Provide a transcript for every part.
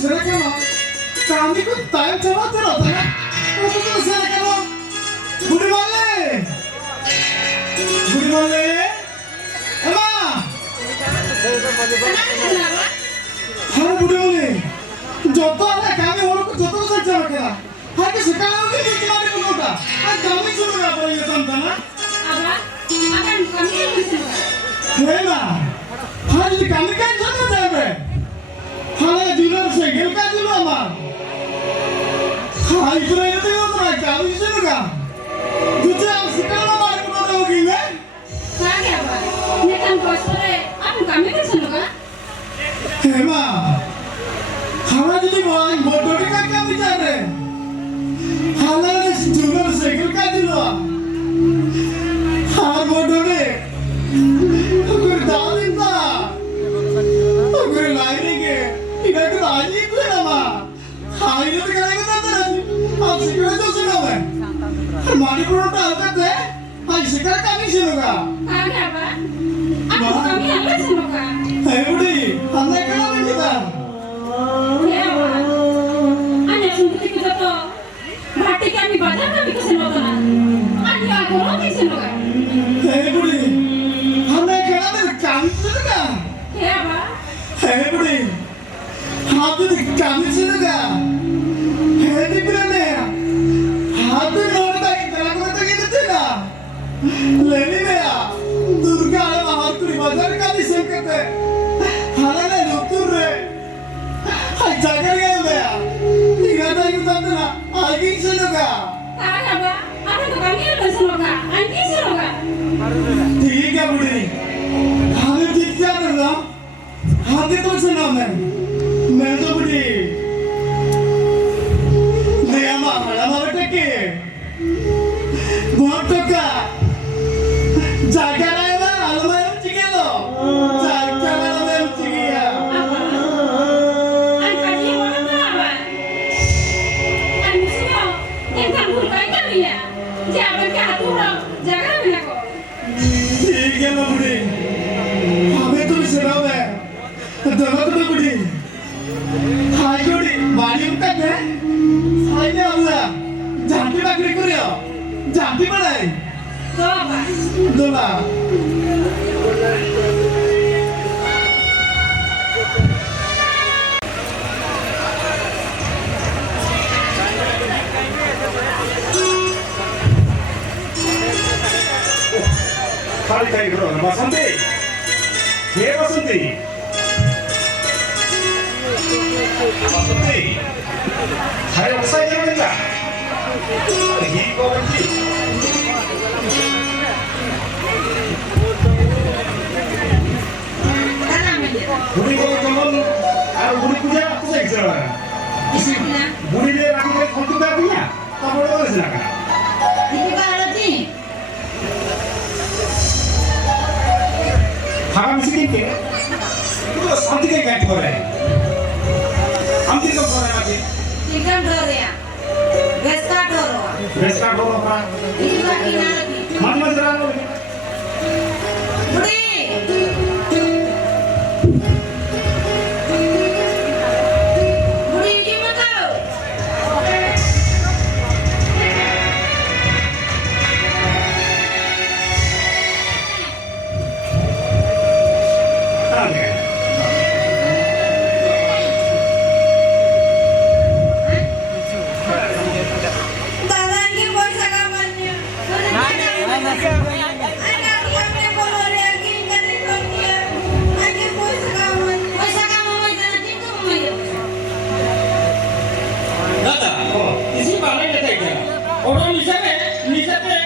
সেরে কেন আমি খুব টাইম চালাতে রতে না কত সেরে কেন বুড়ি বললে এমা হ্যাঁ বুড়ি বলে যত আরে কামে হলো যত সেরে কেন হাকে সেকাও কি দিতে পারে কোনটা আর কামে শুরু না পড়ে যেতাম না আবার আবার কামে হইছে হে না হাল কামে কাজ জন্য যাবে হালে দিনের সাইকেল কাজ দিলো আমার হাই করে এতে ওরা কামে শুরু না তুই আম সেকাও মার কোনটা গিলে কাকে আবার নেতাম কষ্টরে আপনি কামে গেছেন না হে মা হালা যদি বল মোটরে কামে যাবে হালে দিনের সাইকেল কাজ দিলো আর মোটরে ওর দাদিন না ওর লাইনিংয়ে ইনাকে রাজি করে না হাইলে তো গেলে না না আজ শিকার তো শুনো ভাই মানিপুরটা আলকাতে আজ শিকার কামি ছিল গা কাকে আবার আপনি কামে গেছেন না এই বুড়ি আমরা কেন বেঁচে হে আবার আনে শুনতে কি যত ভাটি কি আমি বাজার কামে গেছেন না আমি আগরও গেছেন না এই বুড়ি আমরা কেন কামি ছিল গা হে আবার হে বুড়ি হাতে কামি ছিল গা হে দিবনে হাতে নোড়া ইতরা করে গেতে না লেনি মেয়া দুর্গা আমার তুই বাজার কামি সেকতে হারালে নতুন রে হাই জায়গা গেল মেয়া ইগাটা কিন্তু না আগে ছিল গা কাকে আবার আপনি তো কামে গেছেন না আমি গেছেন না ठीक है बुढ़ी हमें ठीक क्या करना हाथी तो सुना मैं तो बुढ़ी नया मामला मामला के बहुत टका जाकर आया ना अलमारी में चिके लो जाकर अलमारी में चिके या আমি কাজে মনে না আবার আমি শুনো এটা ভুল কাই করিয়া যে আবার কে হাত উড়াও জায়গা মিলা কর ठीक है ना बुढ़ी हमें तो सुना मैं दोनों तो बुढ़ी हाय बुढ़ी बाड़ी उठा के हाय ने आऊँगा जाती बाकरी करियो जाती बनाई তো আবার दोला खाली काही करो ना बसंती हे बसंती हाय ऑक्साइड आहे का ही कोणती बुढ़ी को कमल আর বুড়ি পূজা কোথায় গেছে বুড়ি দিয়ে রাখি করে ফটো দেওয়া দিয়া তারপরে বলেছে না হারাম সিকিকে তো শান্তি কে গাইড করে শান্তি তো করে আছে চিকেন ডোরিয়া বেস্তা ডোরো বেস্টা ডোরো কা ইবা কিনারে মানমত রানো বুড়ি বুড়ি কি মতাও আগে দাদা কি পয়সা কামান্য পয়সা কামাই না কিন্তু दादा इसी बारे में देखा और निशा पे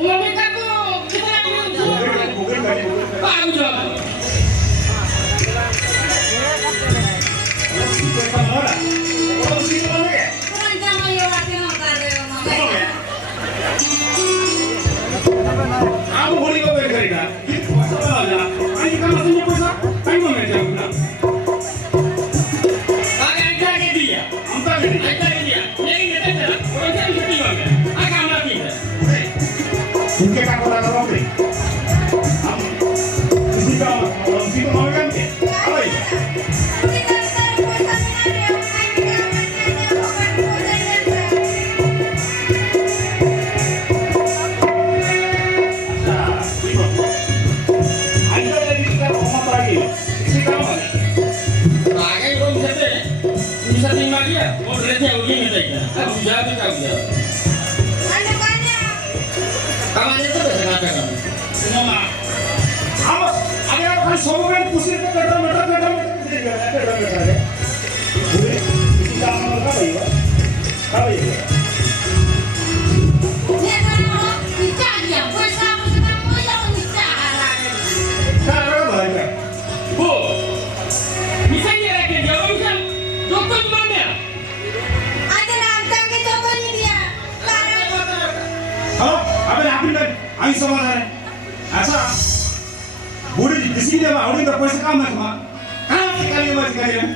उन्होंने कहा को कितना गुगल गाड़ी पागल जवाब हमारा और सीट बने Kurang jama yo ake no kare mama. आप होली को बेर करेगा सब आ जा आई का मतलब ये पैसा टाइम में जाऊंगा आगे क्या के दिया हम तो नहीं क्या के दिया नहीं नहीं चला और क्या छुट्टी हो गया आगे हम ना की है इनके का कोला करो पे हम किसी का और किसी को मांगेंगे भाई Kita sekarang puasa ସବୁବେଳେ ଖୁସି ପେଟ ମେଟ ରେ ବୁଢ଼ୀ କିଛି କାମ ନ କରିବ ଖାଇବ କାରଣ ଭାଇ Bu. Misalnya lagi jawab misal, dokter gimana? Hello আবে আপনি না আমি সমাধান আচ্ছা বুড়ি দিছি দে বা ওড়ি তো পয়সা কাম না মা কাম কালি মাছ কালি না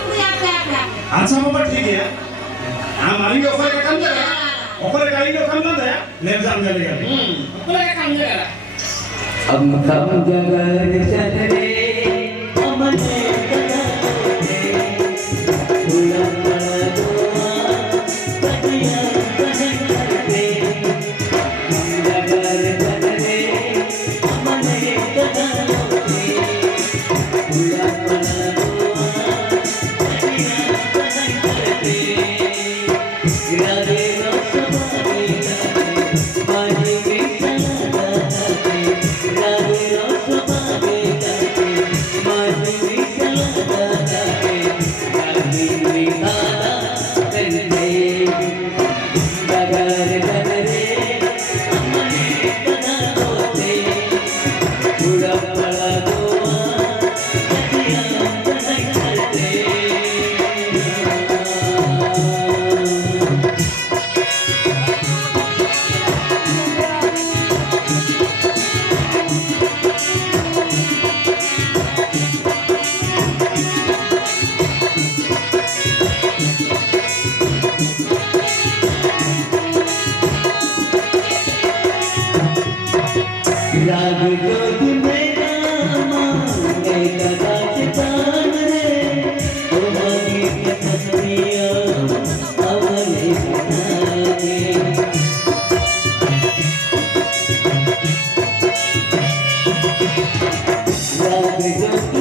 अच्छा बाबा ठीक है हमारी ऑफर का काम कर ऑफर का ही काम ना दे ले जाम चलेगा Apa lagi kamu jaga? हम कम जगह चले अमने भूला पड़ा दुआ बदिया बदन करते जगह चले अमने कदमों भूला पड़ा दुआ बदिया बदन करते इरादे रसवादी मानी भी राग जोत मेरा मांगे कदा चितान रे ओ मनी के तस्मिया अवले सितारे राग जोत